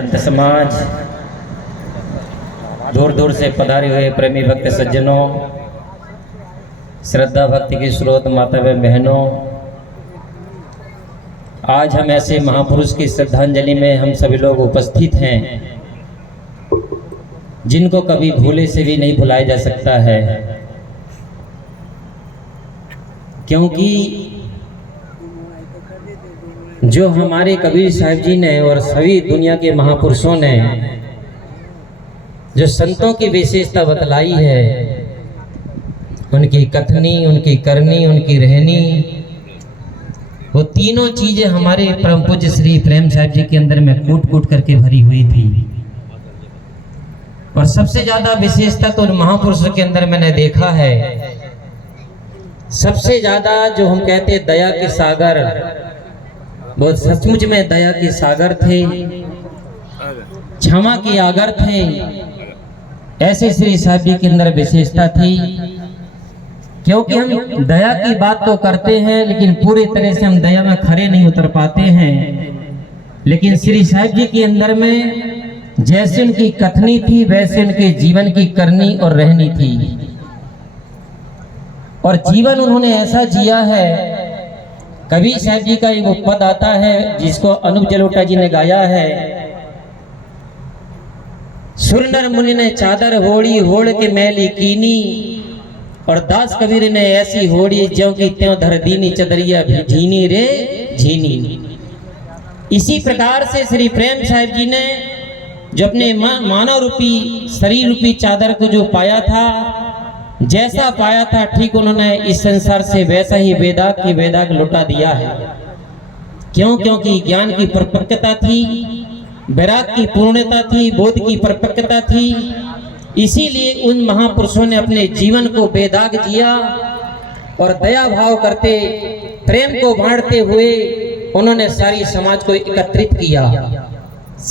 संत समाज, दूर दूर से पधारे हुए प्रेमी भक्त सज्जनों, श्रद्धा भक्ति की स्रोत माता व बहनों, आज हम ऐसे महापुरुष की श्रद्धांजलि में हम सभी लोग उपस्थित हैं जिनको कभी भूले से भी नहीं भुलाया जा सकता है, क्योंकि जो हमारे कबीर साहिब जी ने और सभी दुनिया के महापुरुषों ने जो संतों की विशेषता बतलाई है, उनकी कथनी, उनकी करनी, उनकी रहनी, वो तीनों चीजें हमारे परम पूज्य श्री प्रेम साहिब जी के अंदर में कूट कूट करके भरी हुई थी। और सबसे ज्यादा विशेषता तो उन महापुरुषों के अंदर मैंने देखा है, सबसे ज्यादा जो हम कहते हैं दया के सागर, वो सचमुच में दया के सागर थे, क्षमा के आगर थे। ऐसे श्री साहिब जी के अंदर विशेषता थी, क्योंकि हम दया की बात तो करते हैं लेकिन पूरी तरह से हम दया में खरे नहीं उतर पाते हैं। लेकिन श्री साहिब जी के अंदर में जैसे उनकी कथनी थी वैसे उनके जीवन की करनी और रहनी थी। और जीवन उन्होंने ऐसा जिया है, कबीर साहिब जी का एक पद आता है जिसको अनूप जलोटा जी ने गाया है, सुरनर मुनि ने चादर होड़ी होड़ के मैली कीनी, और दास कबीर ने ऐसी होड़ी ज्यों की त्यों धर दीनी, चदरिया भी झीनी रे झीनी। इसी प्रकार से श्री प्रेम साहिब जी ने जो अपने मानव रूपी शरीर रूपी चादर को जो पाया था, जैसा पाया था ठीक उन्होंने इस संसार से वैसा ही वेदाग की वेदाग लुटा दिया है। क्यों? क्योंकि ज्ञान की परिपक्वता थी, वैराग की पूर्णता थी, बोध की परिपक्वता थी। इसीलिए उन महापुरुषों ने अपने जीवन को बेदाग जिया और दया भाव करते, प्रेम को बांटते हुए उन्होंने सारी समाज को एकत्रित किया,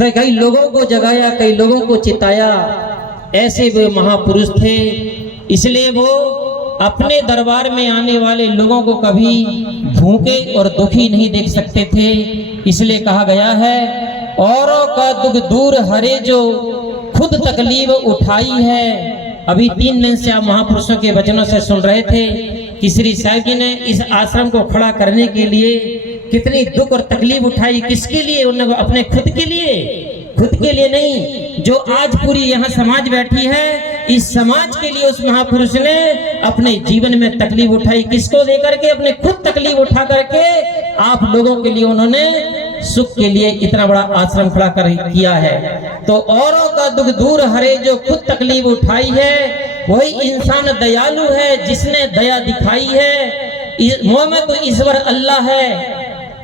कई लोगों को जगाया, कई लोगों को चिताया। ऐसे वे महापुरुष थे। इसलिए वो अपने दरबार में आने वाले लोगों को कभी भूखे और दुखी नहीं देख सकते थे। इसलिए कहा गया है, औरों का दुख दूर हरे जो खुद तकलीफ उठाई है। अभी 3 दिन से आप महापुरुषों के वचनों से सुन रहे थे कि श्री साहिब जी ने इस आश्रम को खड़ा करने के लिए कितनी दुख और तकलीफ उठाई। किसके लिए? उन्होंने अपने खुद के लिए, खुद के लिए नहीं। जो आज पूरी यहाँ समाज बैठी है, इस समाज के लिए उस महापुरुष ने अपने जीवन में तकलीफ उठाई। किसको लेकर के? अपने खुद तकलीफ उठा करके आप लोगों के लिए उन्होंने सुख के लिए इतना बड़ा आश्रम खड़ा कर किया है। तो औरों का दुख दूर हरे जो खुद तकलीफ उठाई है, वही इंसान दयालु है जिसने दया दिखाई है। मुंह में तो ईश्वर अल्लाह है,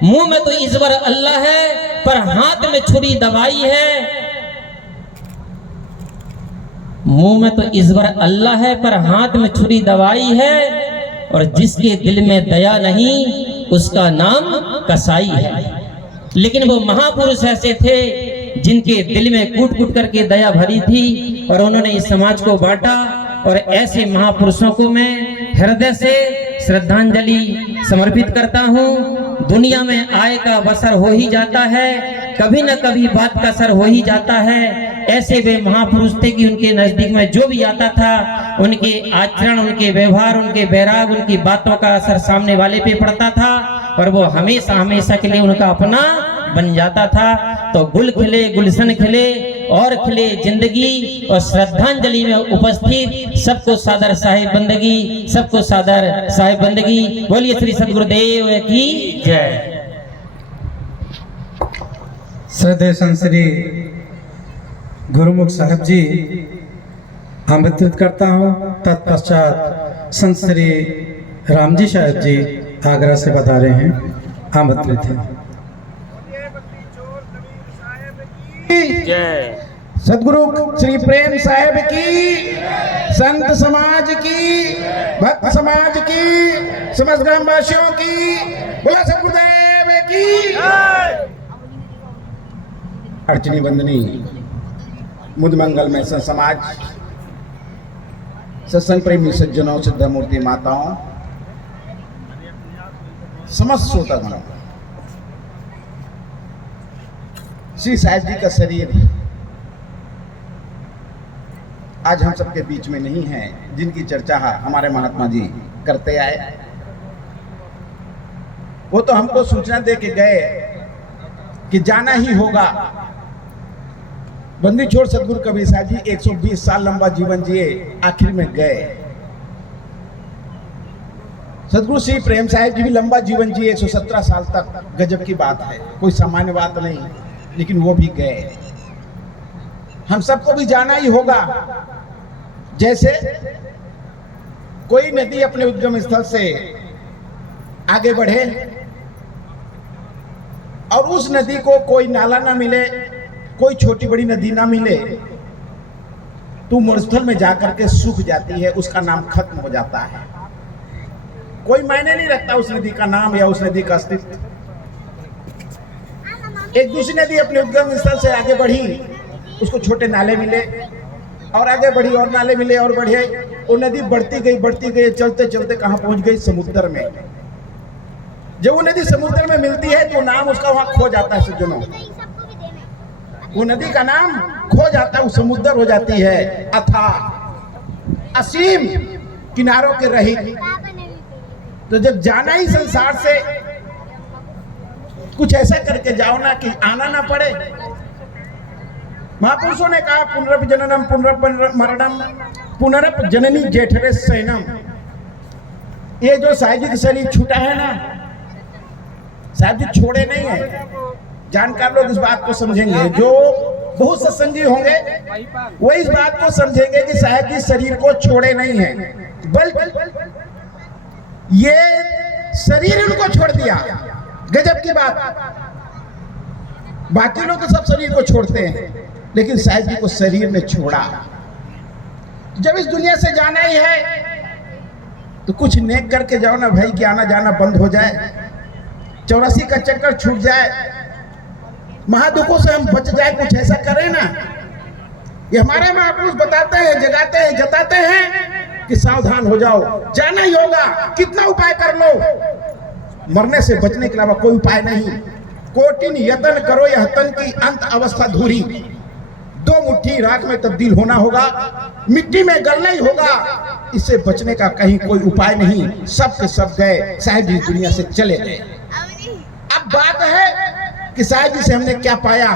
मुंह में तो ईश्वर अल्लाह है, पर हाथ में छुरी दबाई है। मुंह में तो ईश्वर अल्लाह है, पर हाथ में छुरी दबाई है। और जिसके दिल में दया नहीं, उसका नाम कसाई है। लेकिन वो महापुरुष ऐसे थे जिनके दिल में कूट कूट करके दया भरी थी और उन्होंने इस समाज को बांटा। और ऐसे महापुरुषों को मैं हृदय से श्रद्धांजलि समर्पित करता हूँ। दुनिया में आय का बसर हो ही जाता है, कभी न कभी बात का असर हो ही जाता है। ऐसे वे महापुरुष थे कि उनके नजदीक में जो भी आता था, उनके आचरण, उनके व्यवहार, उनके बैराग, उनकी बातों का असर सामने वाले पे पड़ता था और वो हमेशा हमेशा के लिए उनका अपना बन जाता था। तो गुल खिले, गुलशन खिले और खिले जिंदगी। और श्रद्धांजलि में उपस्थित सबको सादर साहिब बंदगी, सबको सादर साहिब बंदगी। बोलिए श्री सद्गुरुदेव की जय। श्रद्धेय संत श्री गुरुमुख साहब जी आमंत्रित करता हूँ। तत्पश्चात संत श्री रामजी साहब जी आगरा से बता रहे हैं, आमंत्रित हैं। सदगुरु श्री प्रेम साहिब की, संत समाज की, भक्त समाज की, समस्त ग्रामवासियों की, बोला सदगुरुदेव की। अर्चनी बंदनी मुद मंगल में समाज, सत्संग प्रेमी सज्जनों, सिद्ध मूर्ति माताओं, समस्त श्रोतागणों, श्री साहिब जी का शरीर आज हम सबके बीच में नहीं है, जिनकी चर्चा हमारे महात्मा जी करते आए। वो तो हमको सूचना दे के गए कि जाना ही होगा। बंदी छोड़ सदगुरु कबीर साहब जी 120 साल लंबा जीवन जिए, आखिर में गए। सदगुरु श्री प्रेम साहब जी भी लंबा जीवन जिए, 117 साल तक। गजब की बात है, कोई सामान्य बात नहीं, लेकिन वो भी गए। हम सबको भी जाना ही होगा। जैसे कोई नदी अपने उद्गम स्थल से आगे बढ़े और उस नदी को कोई नाला ना मिले, कोई छोटी बड़ी नदी ना मिले, तो मूल स्थल में जाकर के सूख जाती है, उसका नाम खत्म हो जाता है। कोई मायने नहीं रखता उस नदी का नाम या उस नदी का अस्तित्व। एक दूसरी नदी अपने उद्गम स्थल से आगे बढ़ी, उसको छोटे नाले मिले, और आगे बढ़ी और नाले मिले और बढ़े। वो नदी बढ़ती गई, चलते चलते कहाँ पहुंच गई? समुद्र में। जब वो नदी समुद्र में मिलती है तो नाम उसका वहां खो जाता है सज्जनों। वो नदी का नाम खो जाता है, वो समुद्र हो जाती है अथाह असीम किनारों के रहित। तो जब जाना ही संसार से, कुछ ऐसा करके जाओ ना कि आना ना पड़े। महापुरुषों ने कहा पुनरप जननम पुनरप मरणम पुनरप जननी जेठरे सैनम। ये जो साहिब जी का शरीर छूटा है ना, साहिब जी छोड़े नहीं है। जानकार लोग इस बात को समझेंगे, जो बहुत सत्संगी होंगे वो इस बात को समझेंगे कि साहिब जी शरीर को छोड़े नहीं है, बल्कि ये शरीर उनको छोड़ दिया। गजब की बात। बाकी लोग तो सब शरीर को छोड़ते हैं, लेकिन साहिब जी को शरीर ने छोड़ा। जब इस दुनिया से जाना ही है तो कुछ नेक करके जाओ ना भाई, कि आना जाना बंद हो जाए, 84 का चक्कर छूट जाए, महादुखों से हम बच जाए। कुछ ऐसा करें ना। ये हमारे महापुरुष बताते हैं, जगाते हैं, जताते हैं कि सावधान हो जाओ, जाना ही होगा। कितना उपाय कर लो, मरने से बचने के अलावा कोई उपाय नहीं। कोटिन यतन करो यह तन की अंत अवस्था धूरी। 2 मुट्ठी राख में तब्दील होना होगा, मिट्टी में गलना ही होगा। इससे बचने का कहीं कोई उपाय नहीं। सब के सब गए, साहिब जी दुनिया से चले गए। अब बात है कि साहिब जी से हमने क्या पाया,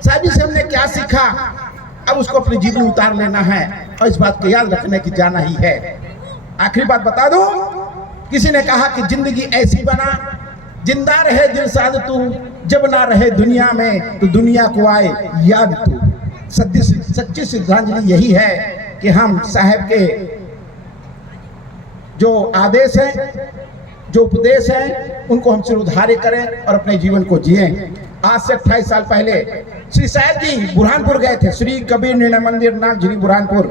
साहिब जी से हमने क्या सीखा। अब उसको अपने जीवन में उतार लेना है और इस बात को याद रखने की जाना ही है। आखिरी बात बता दूं, किसी ने कहा कि जिंदगी ऐसी बना, जिंदा रहे दिल साध तू, जब ना रहे दुनिया में तो दुनिया को आए याद तू। सच्ची श्रद्धांजलि यही है कि हम साहब के जो आदेश हैं, जो उपदेश हैं, उनको हम सिरोधार्य करें और अपने जीवन को जिए। आज से 28 साल पहले श्री साहब जी बुरहानपुर गए थे, श्री कबीर निर्णय मंदिर नागझरी बुरहानपुर।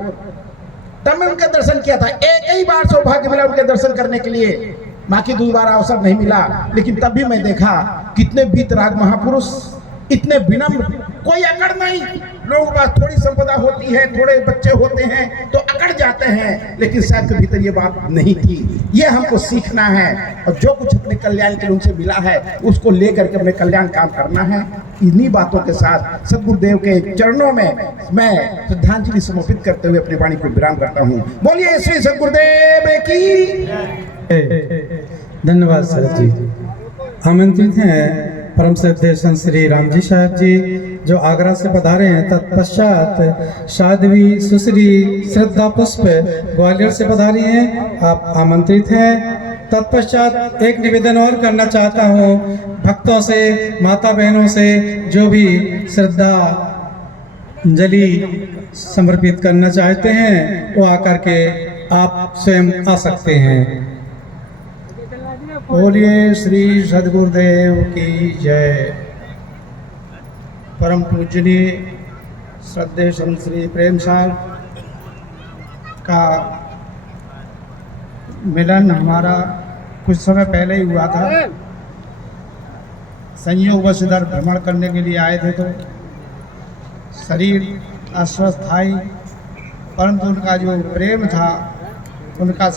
तब मैं उनका दर्शन किया था। एक ही बार सौभाग्य मिला उनके दर्शन करने के लिए, बाकी दोबारा अवसर नहीं मिला। लेकिन तब भी मैं देखा कितने वीतराग महापुरुष, इतने विनम्र, कोई अकड़ नहीं। लोगों के पास थोड़ी संपदा होती है, थोड़े बच्चे होते हैं तो अकड़ जाते हैं, लेकिन साहब के भीतर ये बात नहीं थी। ये हमको सीखना है और जो कुछ अपने कल्याण के लिए उनसे मिला है उसको लेकर के अपने कल्याण काम करना है। इन्हीं बातों के साथ सदगुरुदेव के चरणों में मैं श्रद्धांजलि समर्पित करते हुए अपनी वाणी को विराम करता हूँ। बोलिए श्री सदगुरुदेव की। धन्यवाद सर जी। आमंत्रित हैं परम श्रद्धेय संत श्री राम जी साहब जी, जो आगरा से पधारे हैं। तत्पश्चात साध्वी सुश्री श्रद्धा पुष्प ग्वालियर से पधारी हैं, आप आमंत्रित हैं। तत्पश्चात एक निवेदन और करना चाहता हूँ भक्तों से, माता बहनों से, जो भी श्रद्धा अंजलि समर्पित करना चाहते हैं वो आकर के आप स्वयं आ सकते हैं। बोलिए श्री सदगुरुदेव की जय। परम पूजनीय श्रद्धेय संत श्री प्रेम साहब का मिलन हमारा कुछ समय पहले ही हुआ था। संयोगवश इधर भ्रमण करने के लिए आए थे तो शरीर अस्वस्थ था ही, परंतु उनका जो प्रेम था, उनका